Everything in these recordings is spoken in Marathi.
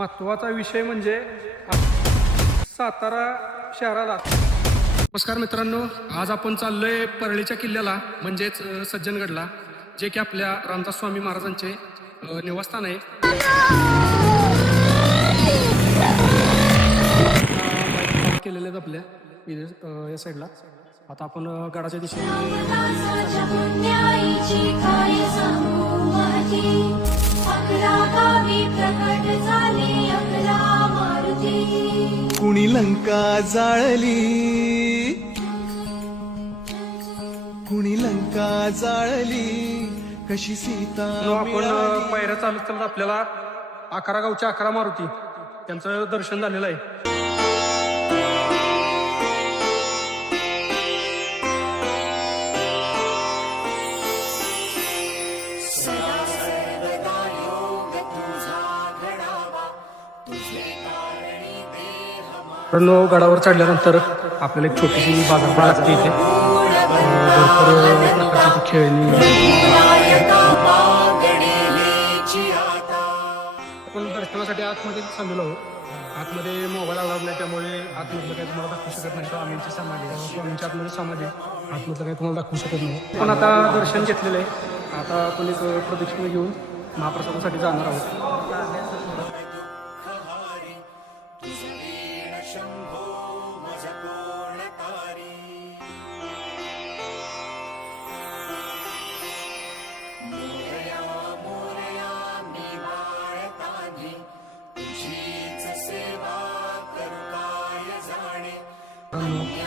महत्त्वाचा विषय म्हणजे सातारा शहराला. नमस्कार मित्रांनो, आज आपण चाललोय परळीच्या किल्ल्याला म्हणजेच सज्जनगडला, जे की आपल्या रामदास स्वामी महाराजांचे निवासस्थान आहे. केलेले आहेत आपल्या या साईडला. आता आपण गडाच्या दिशेने कुणी लंका जाळली, कुणी लंका जाळली, कशी सीता. आपण पायऱ्या चालत चालत आपल्याला 11 गावच्या 11 मारुती त्यांचं दर्शन झालेलं आहे. गडावर चढल्यानंतर आपल्याला एक छोटीशी बाजारपेठ लागते इथे. भरपूर प्रकारची खेळणी. आपण दर्शनासाठी आतमध्ये चाललेलो आहोत. आतमध्ये मोबाईल अलाउड नाही, त्यामुळे आतमधलं काही तुम्हाला दाखवू शकत नाही. स्वामींची समाधी, स्वामींच्या आतमध्ये समाधी, आतमधलं काही तुम्हाला दाखवू शकत नाही. पण आता दर्शन घेतलेलं आहे. आता आपण एक प्रदक्षिणा घेऊन महाप्रसादासाठी जाणार आहोत.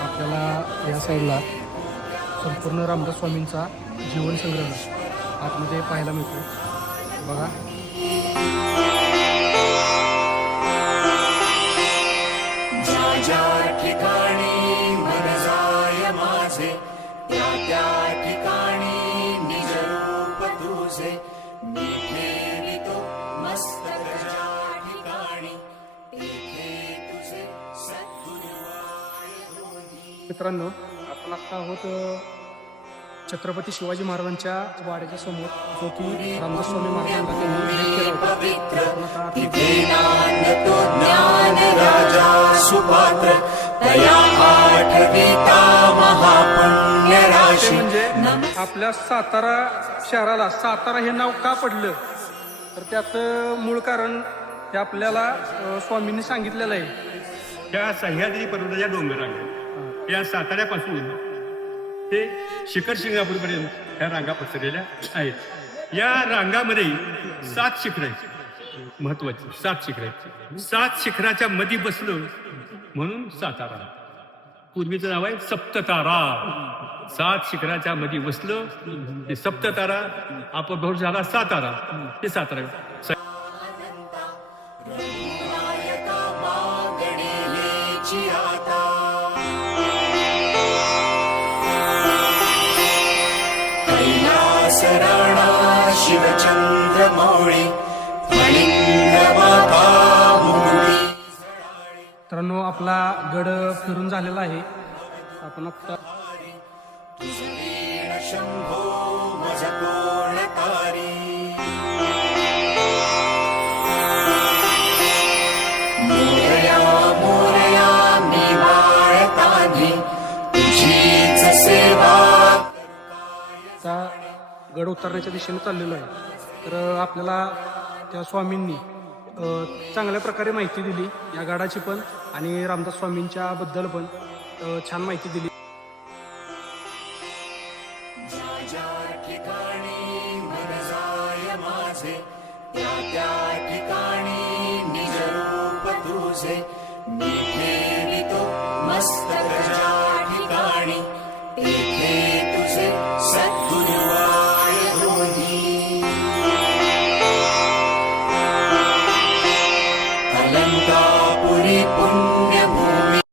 आपल्याला या साईडला संपूर्ण रामदास स्वामींचा जीवन संग्रह आतमध्ये पाहायला मिळतो. बघा, ज्या ज्या ठिकाणी मन जाय माझे, त्या त्या ठिकाणी निज रूप तुझे, मी ठेवितो मस्तक ज्या ठिकाणी, तेथे तुझे सद्गुरुवाय दोन्ही. मित्रांनो, आपण आता आहोत छत्रपती शिवाजी महाराजांच्या वाड्याच्या समोर, जो की रामदास स्वामी महाराजांना त्यांनी भेट केला होता. तिथे नांदतो ज्ञान राजा सुपात्र, तया आठविता महापुण्य राशी. म्हणजे आपल्या सातारा शहराला सातारा हे नाव का पडलं, तर त्याचं मूळ कारण हे आपल्याला स्वामींनी सांगितलेलं आहे. त्या सह्याद्री पर्वताच्या डोंगरांना या साताऱ्यापासून ते शिखर शिंगणापूरपर्यंत ह्या रांगा पसरलेल्या आहेत. या रांगामध्ये 7 शिखर आहेत, महत्वाची 7 शिखर आहेत. 7 शिखराच्या मध्ये बसलो म्हणून सातारा. पूर्वीचं नाव आहे सप्ततारा. 7 शिखराच्या मध्ये बसलो ते सप्ततारा, अपभ्रंश झाला सातारा, ते सातारा. सराणा शिवचंद्र मौळी, फणिंद्रमाका मुरळी. मित्रांनो, आपला गड फिरून झालेला आहे. आपण आता शंभो मज कोणकारी, मोरया मोरया मी बाळतानी, तुझीच सेवा. गड उतरण्याच्या दिशेने चाललेलो आहे. तर आपल्याला त्या स्वामींनी चांगल्या प्रकारे माहिती दिली या गडाची पण, आणि रामदास स्वामींच्या बद्दल पण छान माहिती दिली. ज्या ज्या ठिकाणी मन जाय माझे, त्या त्या ठिकाणी निज रूप तुझे, मी